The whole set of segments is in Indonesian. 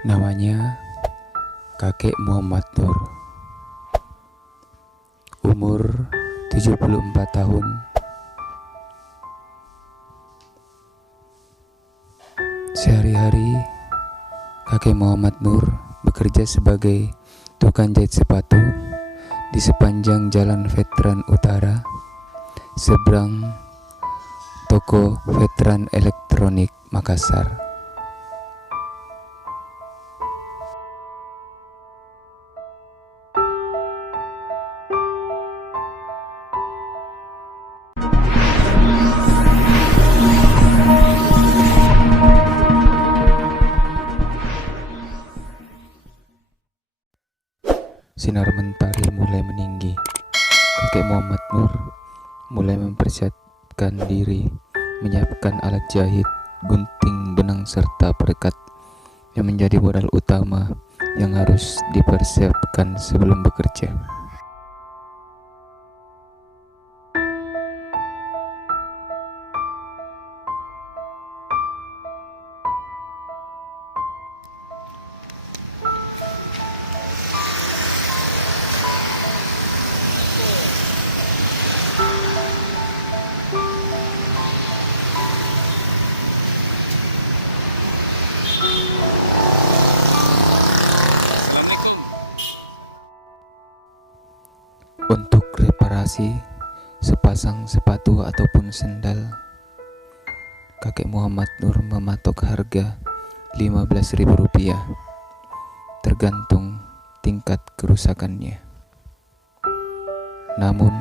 Namanya kakek Muhammad Nur. Umur 74 tahun. Sehari-hari kakek Muhammad Nur bekerja sebagai tukang jahit sepatu di sepanjang Jalan Veteran Utara, seberang toko Veteran Elektronik Makassar. Sinar mentari mulai meninggi. Kakek Muhammad Nur mulai mempersiapkan diri, menyiapkan alat jahit, gunting, benang, serta perekat yang menjadi modal utama yang harus dipersiapkan sebelum bekerja. Untuk reparasi sepasang sepatu ataupun sendal, kakek Muhammad Nur mematok harga Rp15.000, tergantung tingkat kerusakannya. Namun,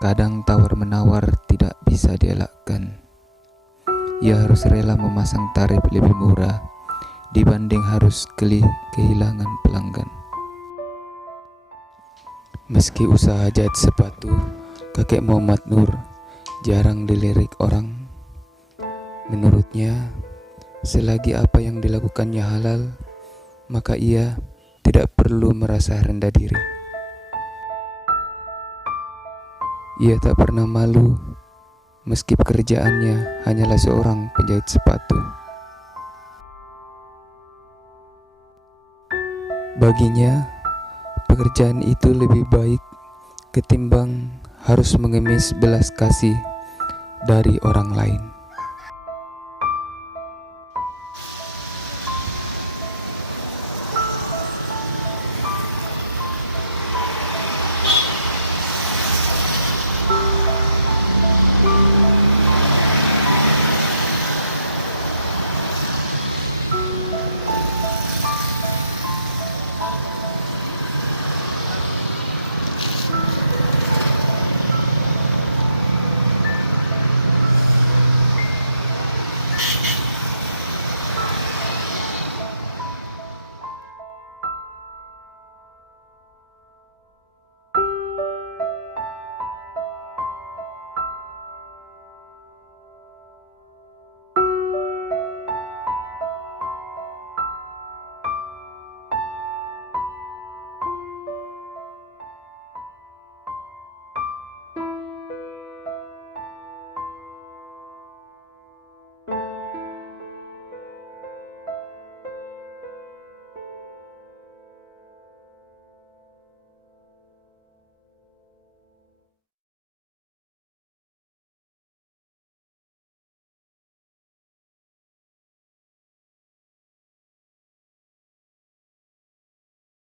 kadang tawar-menawar tidak bisa dielakkan. Ia harus rela memasang tarif lebih murah dibanding harus kehilangan pelanggan. Meski usaha jahit sepatu kakek Muhammad Nur jarang dilirik orang, menurutnya selagi apa yang dilakukannya halal, maka ia tidak perlu merasa rendah diri. Ia tak pernah malu meski pekerjaannya hanyalah seorang penjahit sepatu. Baginya, pekerjaan itu lebih baik ketimbang harus mengemis belas kasih dari orang lain.